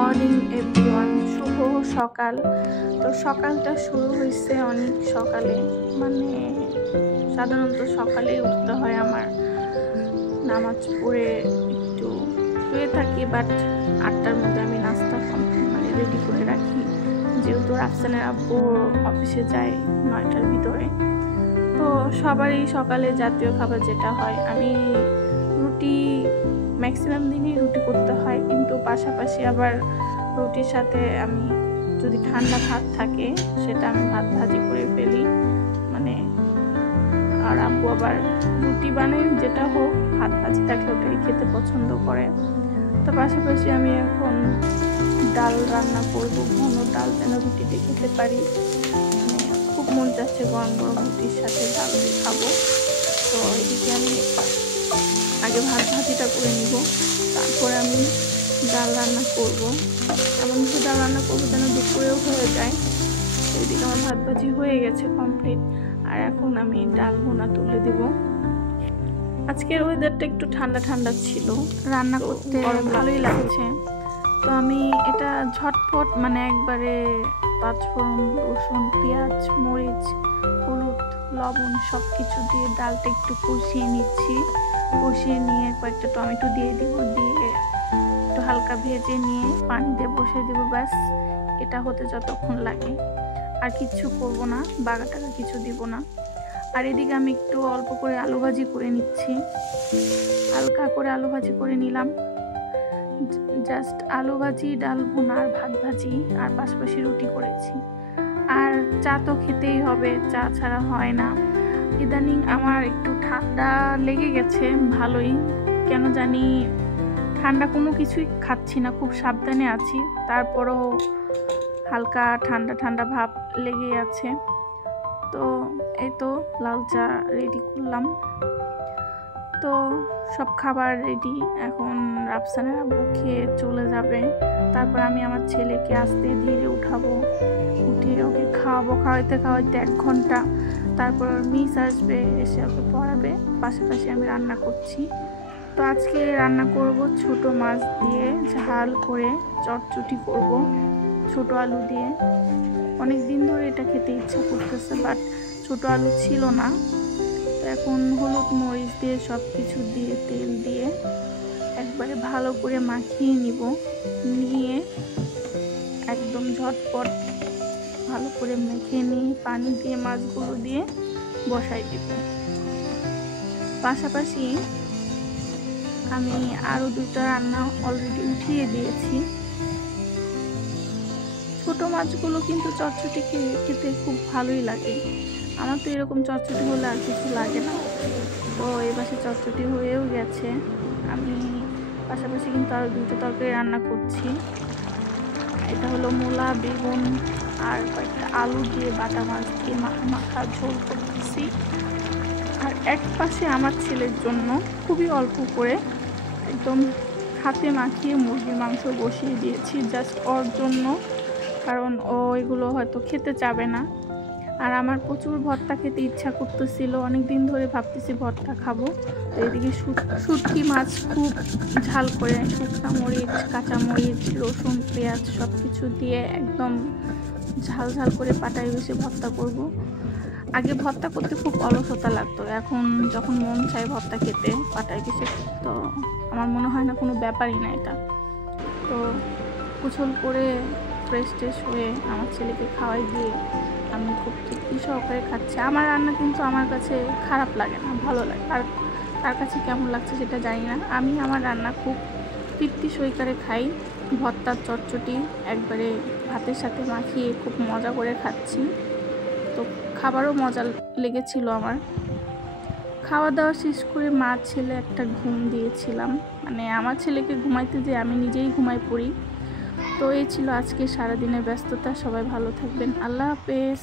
Morning everyone, শুভ সকাল। তো সকালটা শুরু হয়েছে অনেক সকালে, মানে সাধারণত সকালেই উঠতে হয় আমার। নামাজ পড়ে একটু শুয়ে থাকি, বাট 8টার মধ্যে আমি নাস্তা রেডি করে রাখি, যেহেতু রাফসানের আব্বু অফিসে যায় 9টার ভিতরে। তো সবারই সকালে জাতীয় খাবার যেটা হয়, আমি রুটি ম্যাক্সিমাম দিনই রুটি করতে হয়, কিন্তু পাশাপাশি আবার রুটির সাথে আমি যদি ঠান্ডা ভাত থাকে সেটা আমি ভাত ভাজি করে ফেলি, আর আব্বু আবার রুটি বানাই যেটা হোক, ভাত ভাজি থাকলে ওটাই খেতে পছন্দ করে। তো পাশাপাশি আমি এখন ডাল রান্না করব, ঘন ডাল যেন রুটিতে খেতে পারি। খুব মন চাচ্ছে গরম গরম রুটির সাথে ডাল দিয়ে খাবো। তো এদিকে আমি আগে ভাত ভাজিটা করে নিব, তারপরে আমি ডাল রান্না করব। এমনকি ডাল রান্না করবো যেন দুপুরেও হয়ে যায়। এদিকে আমার ভাত ভাজি হয়ে গেছে কমপ্লিট, আর এখন আমি ডাল ভুনা তুলে দেব। আজকের ওয়েদারটা একটু ঠান্ডা ঠান্ডা ছিল, রান্না করতে ভালোই লাগছে। তো আমি এটা ঝটপট একবারে পাঁচফোড়ন, রসুন, পেঁয়াজ, মরিচ, হলুদ, লবণ সব কিছু দিয়ে ডালটা একটু কষিয়ে নিচ্ছি। কষিয়ে নিয়ে কয়েকটা টমেটো দিয়ে দিব, দিয়ে একটু হালকা ভেজে নিয়ে পানি দিয়ে বসিয়ে দেবো। ব্যাস, এটা হতে যতক্ষণ লাগে, আর কিচ্ছু করবো না, বাগাটাকে কিছু দিব না। আর এদিকে আমি একটু অল্প করে আলু ভাজি করে নিচ্ছি, হালকা করে আলু ভাজি করে নিলাম। জাস্ট আলু ভাজি, ডাল ভুনা আর ভাত ভাজি, আর পাশাপাশি রুটি করেছি। আর চা তো খেতেই হবে, চা ছাড়া হয় না। ইদানিং আমার একটু ঠান্ডা লেগে গেছে ভালোই, কেন জানি ঠান্ডা কোনো কিছুই খাচ্ছি না, খুব সাবধানে আছি, তারপরও হালকা ঠান্ডা ঠান্ডা ভাব লেগে আছে। তো এই তো লাল চা রেডি করলাম। তো সব খাবার রেডি, এখন রাফসানের আব্বু খেয়ে চলে যাবে। তারপর আমি আমার ছেলেকে আস্তে ধীরে উঠাবো, উঠিয়ে ওকে খাওয়াবো। খাওয়াইতে 1 ঘন্টা, তারপর মিস আসবে, এসে ওকে পড়াবে। পাশাপাশি আমি রান্না করছি। তো আজকে রান্না করব ছোট মাছ দিয়ে ঝাল করে চটচটি করব, ছোট আলু দিয়ে। অনেক দিন ধরে এটা খেতে ইচ্ছা করতেছে, বাট ছোট আলু ছিল না। তো এখন হলুদ মরিচ দিয়ে সব কিছু দিয়ে তেল দিয়ে একবারে ভালো করে মাখিয়ে নিব, নিয়ে একদম ঝটপট ভালো করে মেখে নিয়ে পানি দিয়ে মাছগুলো দিয়ে বসাই দিব। পাশাপাশি আমি আরও 2টা রান্না অলরেডি উঠিয়ে দিয়েছি। ছোট মাছগুলো কিন্তু চটচটি খেতে খুব ভালোই লাগে। আমার তো এরকম চটচটি হলে আর কিছু লাগে না। তো এই পাশে চটচটি হয়েও গেছে। আমি পাশাপাশি কিন্তু আরও 2টা তরকারি রান্না করছি। এটা হলো মূলা, বেগুন আর কয়েকটা আলু দিয়ে বাটা মাছ দিয়ে মাখা ঝোল করতেছি। আর এক পাশে আমার ছেলের জন্য খুবই অল্প করে একদম হাতে মাখিয়ে মুরগির মাংস বসিয়ে দিয়েছি, জাস্ট ওর জন্য, কারণ ও এগুলো হয়তো খেতে চাবে না। আর আমার প্রচুর ভর্তা খেতে ইচ্ছা করতেছিল, অনেক দিন ধরে ভাবতেছি ভর্তা খাবো। তো এদিকে শুটকি মাছ খুব ঝাল করে শুকনা মরিচ, কাঁচা মরিচ, রসুন, পেঁয়াজ সব কিছু দিয়ে একদম ঝাল ঝাল করে পাটায় বেশি ভর্তা করব। আগে ভর্তা করতে খুব অলসতা লাগতো, এখন যখন মন চায় ভর্তা খেতে পাটায় বেশি, তো আমার মনে হয় না কোনো ব্যাপারই না এটা। তো গোসল করে ফ্রেশ ট্রেশ হয়ে আমার ছেলেকে খাওয়াই দিয়ে আমি খুব তৃপ্তি সহকারে খাচ্ছি। আমার রান্না কিন্তু আমার কাছে খারাপ লাগে না, ভালো লাগে। আর তার কাছে কেমন লাগছে সেটা জানি না, আমি আমার রান্না খুব তৃপ্তি সহকারে খাই। ভর্তার চটচটি একবারে ভাতের সাথে মাখিয়ে খুব মজা করে খাচ্ছি। তো খাবারও মজা লেগেছিল আমার। খাওয়া দাওয়া শেষ করে মা ছেলে একটা ঘুম দিয়েছিলাম, আমার ছেলেকে ঘুমাইতে যে আমি নিজেই ঘুমাই পড়ি। তো এই ছিল আজকে সারাদিনের ব্যস্ততা। সবাই ভালো থাকবেন, আল্লাহ হাফেজ।